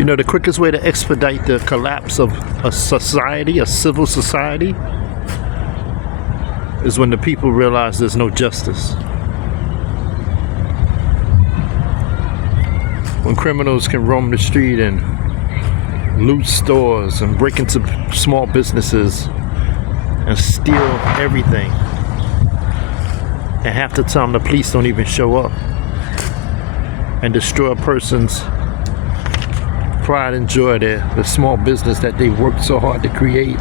You know, the quickest way to expedite the collapse of a society, a civil society, is when the people realize there's no justice. When criminals can roam the street and loot stores and break into small businesses and steal everything, and half the time the police don't even show up, and destroy a person's pride and joy, the small business that they worked so hard to create,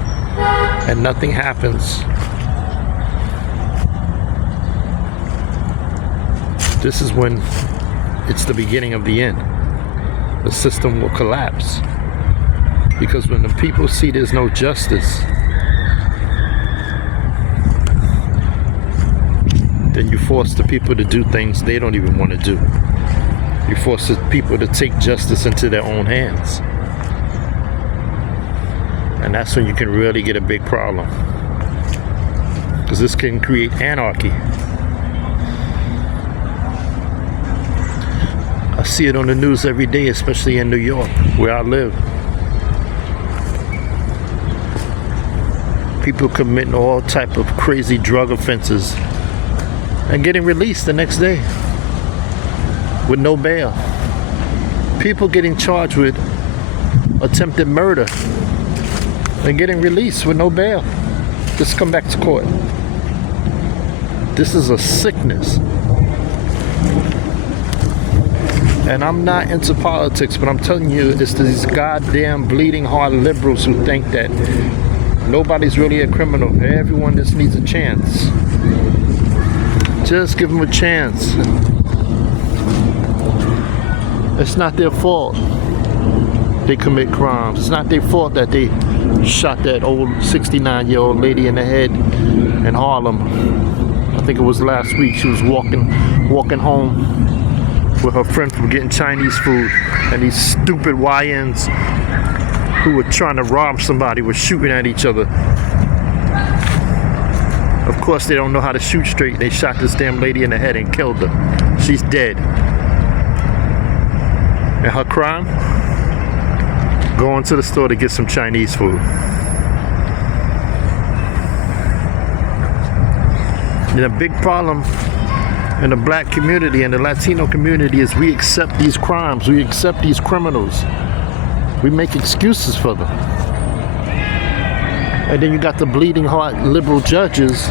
and nothing happens. This is when it's the beginning of the end. The system will collapse. Because when the people see there's no justice, then you force the people to do things they don't even want to do. You force the people to take justice into their own hands. And that's when you can really get a big problem. Because this can create anarchy. I see it on the news every day, especially in New York, where I live. People committing all type of crazy drug offenses and getting released the next day with no bail. People getting charged with attempted murder and getting released with no bail. Just come back to court. This is a sickness. And I'm not into politics, but I'm telling you, it's these goddamn bleeding heart liberals who think that nobody's really a criminal. Everyone just needs a chance. Just give them a chance. It's not their fault they commit crimes. It's not their fault that they shot that old 69-year-old lady in the head in Harlem. I think it was last week. She was walking home with her friend from getting Chinese food, and these stupid YNs who were trying to rob somebody were shooting at each other. Of course, they don't know how to shoot straight. They shot this damn lady in the head and killed her. She's dead. And her crime? Going to the store to get some Chinese food. And a big problem in the black community and the Latino community is we accept these crimes. We accept these criminals. We make excuses for them. And then you got the bleeding heart liberal judges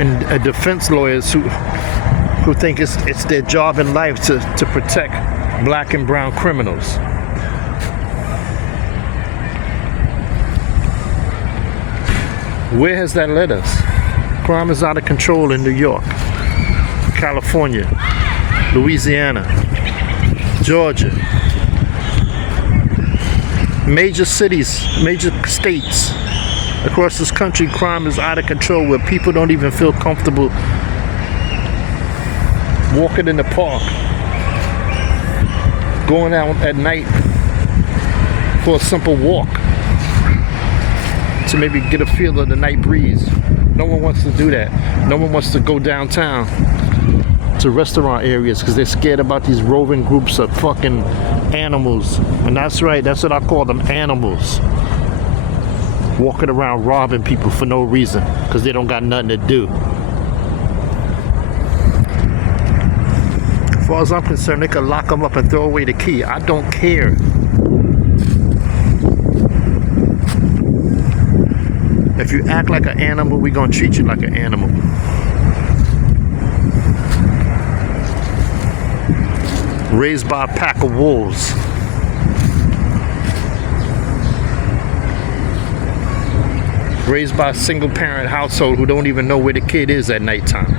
and defense lawyers who think it's their job in life to protect black and brown criminals. Where has that led us? Crime is out of control in New York, California, Louisiana, Georgia. Major cities, major states across this country, crime is out of control where people don't even feel comfortable walking in the park, going out at night for a simple walk to maybe get a feel of the night breeze. No one wants to do that. No one wants to go downtown to restaurant areas because they're scared about these roving groups of fucking animals. And that's right, that's what I call them, animals. Walking around robbing people for no reason because they don't got nothing to do. As far as I'm concerned, they could lock them up and throw away the key. I don't care. If you act like an animal, we're gonna treat you like an animal. Raised by a pack of wolves. Raised by a single parent household who don't even know where the kid is at nighttime.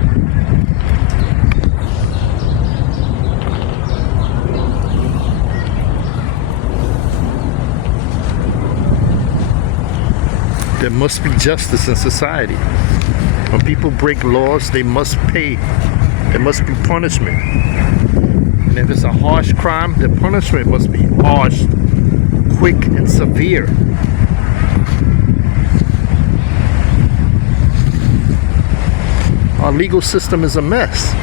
There must be justice in society. When people break laws, they must pay. There must be punishment. And if it's a harsh crime, the punishment must be harsh, quick, and severe. Our legal system is a mess.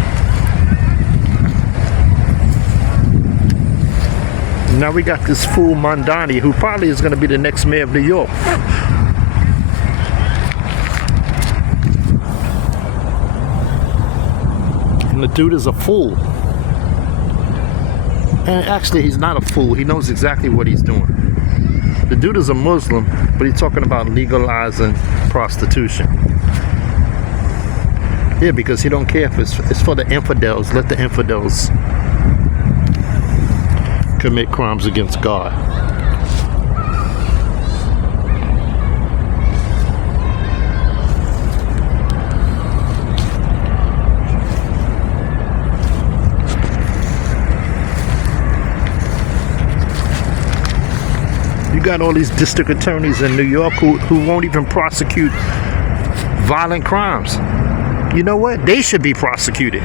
Now we got this fool Mondani, who probably is going to be the next mayor of New York. And the dude is a fool. And actually, he's not a fool. He knows exactly what he's doing. The dude is a Muslim, but he's talking about legalizing prostitution. Yeah, because he don't care if it's for the infidels. Let the infidels commit crimes against God. You got all these district attorneys in New York who won't even prosecute violent crimes. You know what? They should be prosecuted.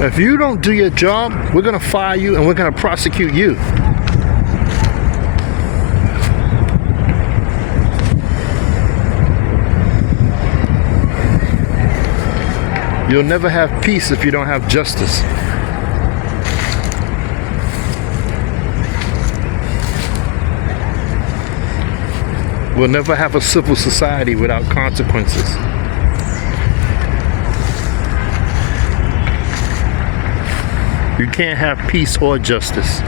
If you don't do your job, we're going to fire you and we're going to prosecute you. You'll never have peace if you don't have justice. We'll never have a civil society without consequences. You can't have peace or justice.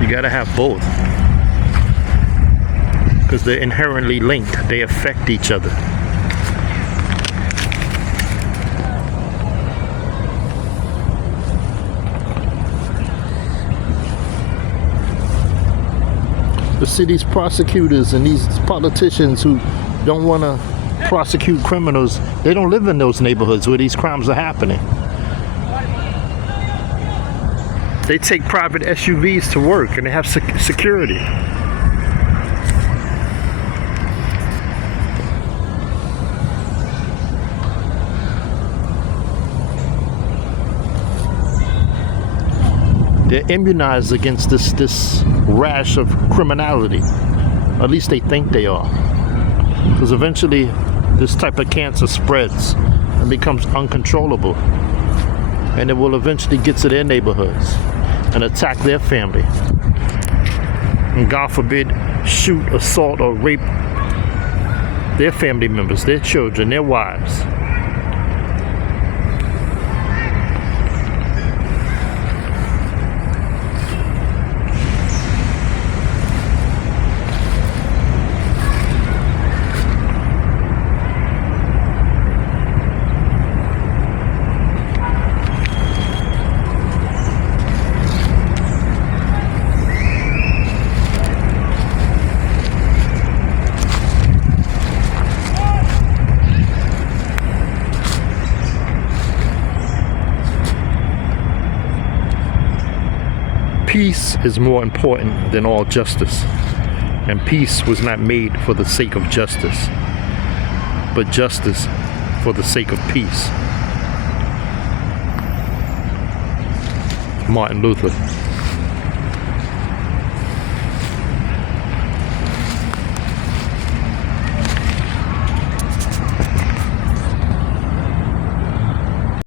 You gotta have both. Because they're inherently linked. They affect each other. But see, these prosecutors and these politicians who don't want to prosecute criminals, they don't live in those neighborhoods where these crimes are happening. They take private SUVs to work and they have security. They're immunized against this rash of criminality. At least they think they are. Because eventually this type of cancer spreads and becomes uncontrollable. And it will eventually get to their neighborhoods and attack their family. And God forbid, shoot, assault, or rape their family members, their children, their wives. Peace is more important than all justice. And peace was not made for the sake of justice, but justice for the sake of peace. Martin Luther.